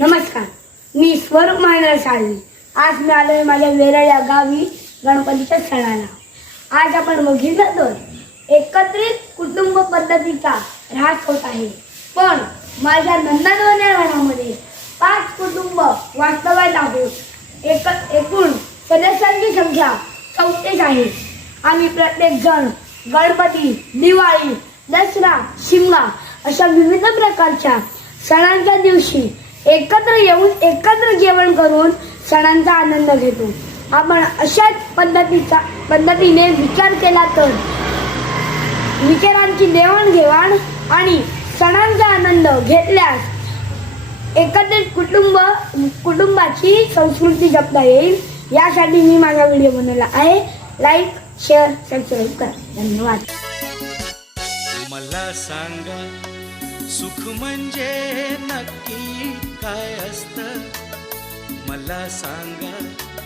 नमस्कार, मी स्वरूप महेंद्र साळवी. आज मी आलोय माझ्या वेरळ या गावी गणपतीच्या सणाला. आज आपण बघितलं तर एकत्रित कुटुंब पद्धतीचा ऱ्हास होत आहे. पण माझ्या नंदनवन या घरामध्ये 5 कुटुंब वास्तव्यात आहोत. एकूण सदस्यांची संख्या 34 आहे. आम्ही प्रत्येक जण गणपती, दिवाळी, दसरा, शिमगा अशा विविध प्रकारच्या सणांच्या दिवशी एकत्र येऊन एकत्र जेवण करून सणांचा आनंद घेतो. आपण अशाच पद्धतीने विचार केला तर विचारांची देवाणघेवाण आणि सणांचा आनंद घेतल्यास एकत्रित कुटुंबाची संस्कृती जपता येईल. यासाठी मी माझा व्हिडिओ बनवला आहे. लाईक, शेअर, सबस्क्राईब करा. धन्यवाद. मला सांगा सुख म्हणजे नक्की काय असतं, मला सांगा